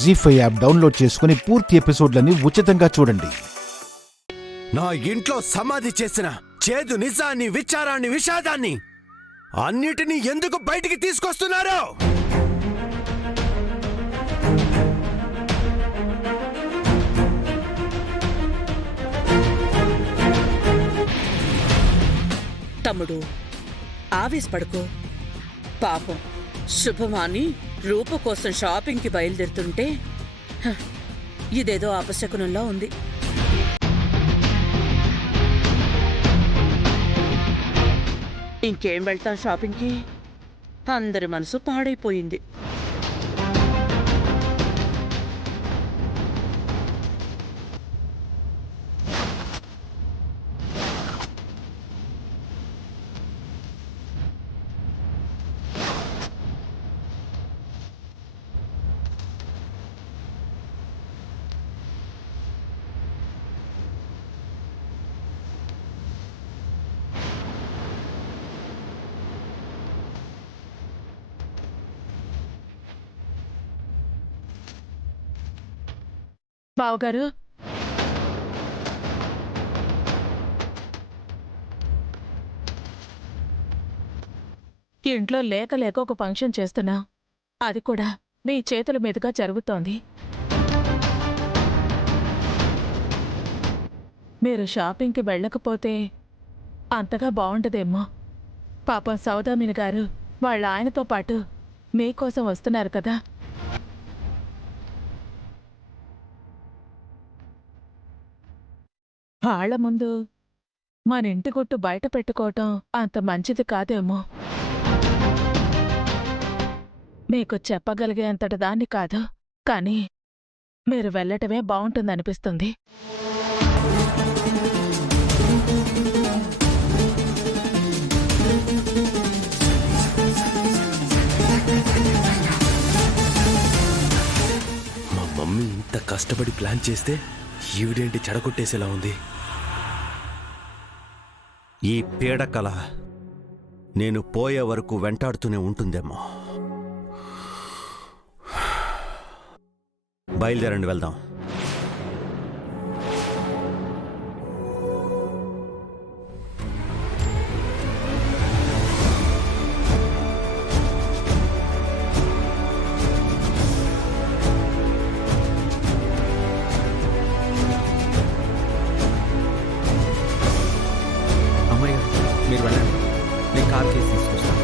జీ5 app download చేసుకుని పూర్తి ఎపిసోడ్లని ఉచితంగా చూడండి. నా ఇంట్లో సమాధి చేసిన చేదు నిజాన్ని, విచారాన్ని, విషాదాన్ని అన్నిటినీ ఎందుకు బయటికి తీసుకొస్తున్నారు? తమ్ముడు, ఆవేశపడుకో. పాపం శుభమాని రూప కోసం షాపింగ్కి బయలుదేరుతుంటే ఇదేదో అపశకునంలా ఉంది. ఇంకేం వెళ్తాం షాపింగ్కి? అందరి మనసు పాడైపోయింది. బావగారు, ఇంట్లో లేక లేక ఒక ఫంక్షన్ చేస్తున్నా. అది కూడా మీ చేతుల మీదుగా జరుగుతోంది. మీరు షాపింగ్కి వెళ్ళకపోతే అంతగా బాగుండదేమో. పాపం సౌదామిని గారు వాళ్ళ ఆయనతో పాటు మీకోసం వస్తున్నారు కదా. వాళ్ళ ముందు మన ఇంటి గుట్టు బయట పెట్టుకోవటం అంత మంచిది కాదేమో. మీకు చెప్పగలిగేంతటి దాన్ని కాదు, కానీ మీరు వెళ్ళటమే బావుంటుందనిపిస్తుంది. మా మమ్మీ ఇంత కష్టపడి ప్లాన్ చేస్తే ఈవిడేంటి చెడగొట్టేసేలా ఉంది. ఈ పీడకల నేను పోయే వరకు వెంటాడుతూనే ఉంటుందేమో. బయలుదేరండి, వెళ్దాం. మీరు వెళ్ళండి, నేను కార్ కేసు తీసుకొస్తాను.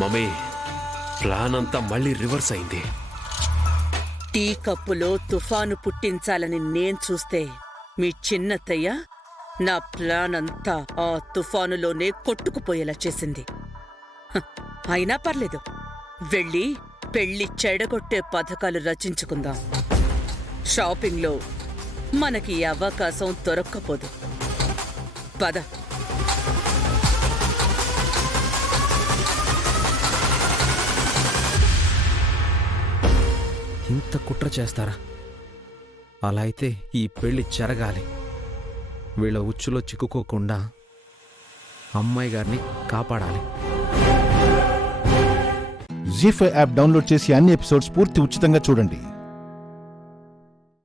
మమ్మీ, ప్లాన్ అంతా మళ్ళీ రివర్స్ అయింది. టీ కప్పులో తుఫాను పుట్టించాలని నేను చూస్తే మీ చిన్నత్తయ్య నా ప్లాన్ అంతా ఆ తుఫానులోనే కొట్టుకుపోయేలా చేసింది. అయినా పర్లేదు, వెళ్ళి పెళ్లి చెడగొట్టే పథకాలు రచించుకుందాం. షాపింగ్లో మనకి ఈ అవకాశం దొరక్కపోదు. పద. ఇంత కుట్ర చేస్తారా? అలా అయితే ఈ పెళ్లి జరగాలి. వీళ్ళ ఉచ్చులో చిక్కుకోకుండా అమ్మాయి గారిని కాపాడాలి. జీ5 యాప్ డౌన్లోడ్ చేసి అన్ని ఎపిసోడ్స్ పూర్తి ఉచితంగా చూడండి.